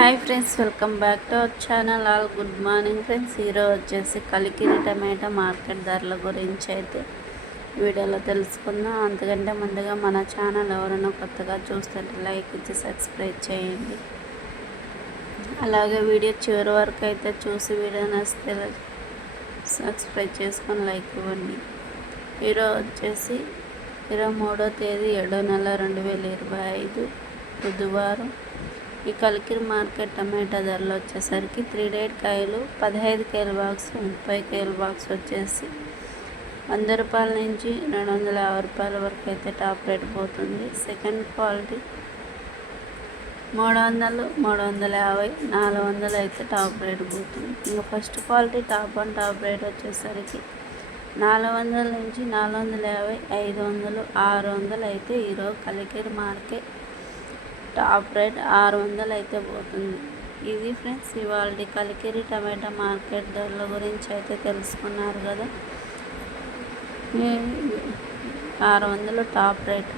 Hi friends welcome back to our channel. All good morning friends. ఈరోజు వచ్చేసి కలికిరి టమాటా market ధరల గురించి అయితే వీడియోలో తెలుసుకుందాం. అంతకంటే ముందుగా మన ఛానల్ ఎవరైనా కొత్తగా చూస్తుంటే లైక్ ఇచ్చి సబ్స్క్రైబ్ చేయండి. అలాగే వీడియో చివరి వరకు అయితే చూసి వీడియో నచ్చితే సబ్స్క్రైబ్ చేసుకొని లైక్ ఇవ్వండి. ఈరోజు వచ్చేసి ఇరవై మూడో తేదీ ఏడో నెల రెండు వేల ఇరవై ఐదు బుధవారం. ఈ కలికిరి మార్కెట్ టమాటా ధరలు వచ్చేసరికి త్రీ డేట్ కాయలు పదహైదు కేల బాక్స్ ముప్పై కేల బాక్స్ వచ్చేసి వంద రూపాయల నుంచి రెండు వందల యాభై రూపాయల వరకు అయితే టాప్ రేట్ పోతుంది. సెకండ్ క్వాలిటీ మూడు వందలు మూడు వందల యాభై నాలుగు వందలు అయితే టాప్ రేట్ పోతుంది. ఇంకా first quality top one top rate వచ్చేసరికి నాలుగు వందల నుంచి నాలుగు వందల యాభై ఐదు వందలు ఆరు వందలు అయితే ఈరోజు కలికిరి మార్కెట్ టాప్ రేట్ ఆరు వందలు అయితే పోతుంది. ఇది ఫ్రెండ్స్ ఇవాళ కలికిరి టమాటా మార్కెట్ ధరల గురించి అయితే తెలుసుకున్నారు కదా. ఆరు వందలు టాప్ రేట్.